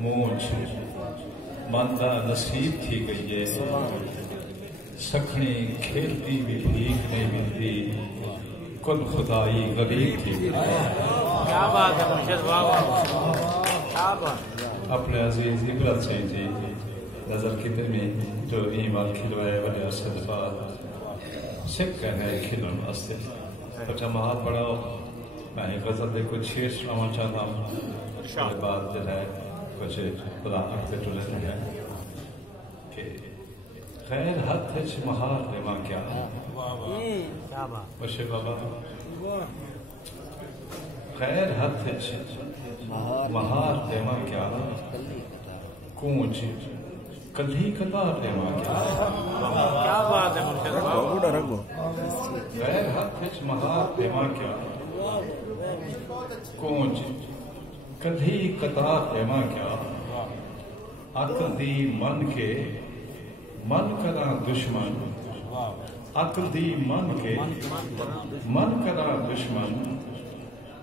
मूंछ मंदा नसीब थी गई है सखनी खेलती भी भीख नहीं मिलती कुल खुदाई गरीब थी। क्या बात है मुर्शिद, वाह वाह क्या बात। अपने अजीज इबरत से जी नजर कितने में जो ईमान खिलवाए वाले असद बाद सिख कहने खिलन अस्ते तो जमात पढ़ाओ। मैं गजल दे कुछ शेर सुनाना चाहता हूँ, उसके बाद जो है कुछ खुदा अक्ते टुले है कि खैर हद च महार देवा क्या बशे बाबा खैर हद च महार देवा क्या कूंज कली कतार देवा क्या बात है मुर्शिद, खैर हद च महार देवा क्या कूंज कली कतार देवा क्या अक्ल दी मन के मन करा दुश्मन अक्ल दी मन के मन करा दुश्मन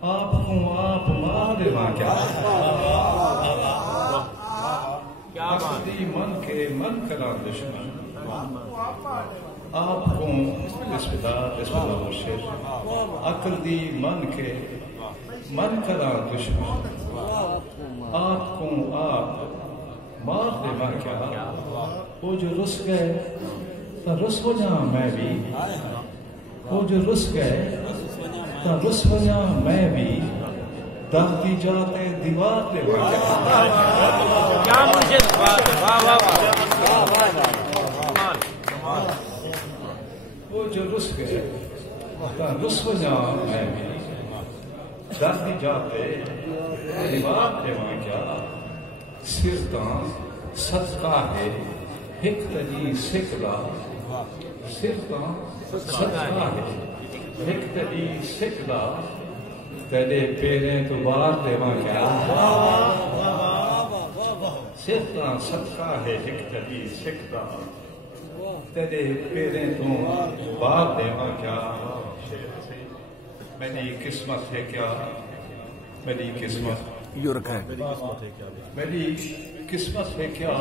आपको आप मार देवा क्या अक्ल दी मन के मन करा दुश्मन आपको मुर्शिद अक्ल दी मन के मन करा दुश्मन आपको आप मार देवा क्या। वो जो रुस गए तो रुस हो जा मैं भी, वो जो रुस गए तो रुस हो जा मैं भी दाती जाते दीवार देवा क्या मुर्शिद, वाह वाह वाह। वो जो रुस गए तो रुस हो जा मैं भी दाती जाते दीवार देवा क्या। सिर तां सदका है हिक तजी सिकदा सिर तां सदका है हिक तजी सिकदा तेरे पेरें तो बार देवा क्या। सिर तां सदका है हिक तजी सिकदा तेरे पेरें तो बार देवा क्या। मेरी किस्मत है क्या मेरी किस्मत यो रखा है मेरी किस्मत है क्या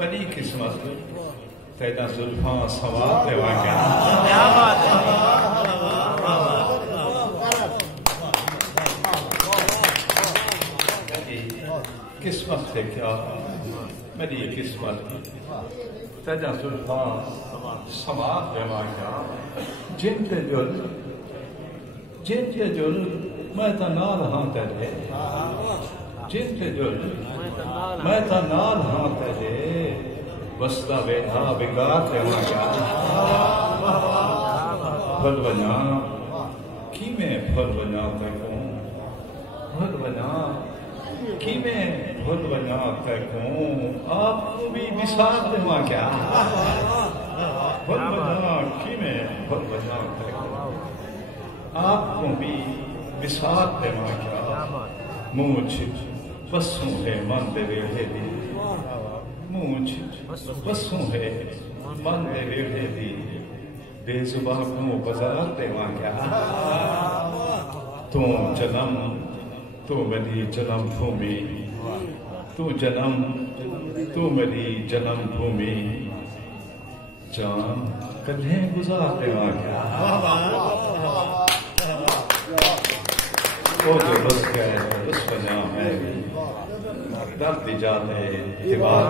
मेरी किस्मत तेरा जुल्फा सवार देवा क्या। क्या बात है। मेरी किस्मत है क्या मेरी किस्मत तेरा जुल्फा सवार देवा क्या। जिनते जुल मैं तो नाल हाँ तेरे जिनते जुल मैं तो नाल हाँ तेरे बसदा वेठा बिगाड़ देवा क्या। फल वना कि मैं फल वना तैको फल वना कि मैं फल वना तैको आपको भी विसार देवा क्या। फल वना कि मैं फल वना तैको आपको भी विसार देवा क्या। मूंछ बसू है मन दे वेढ़े दी मूंछ बसू है मन दे वेढ़े दी बेजुबा को बाजार देवा क्या। तू जन्म तू मेरी जन्म भूमि तू जन्म तू मेरी जन्म भूमि जान कन्हे गुजार देवा क्या। वो जो बस गए उस वजह में दर्द जाते दीवार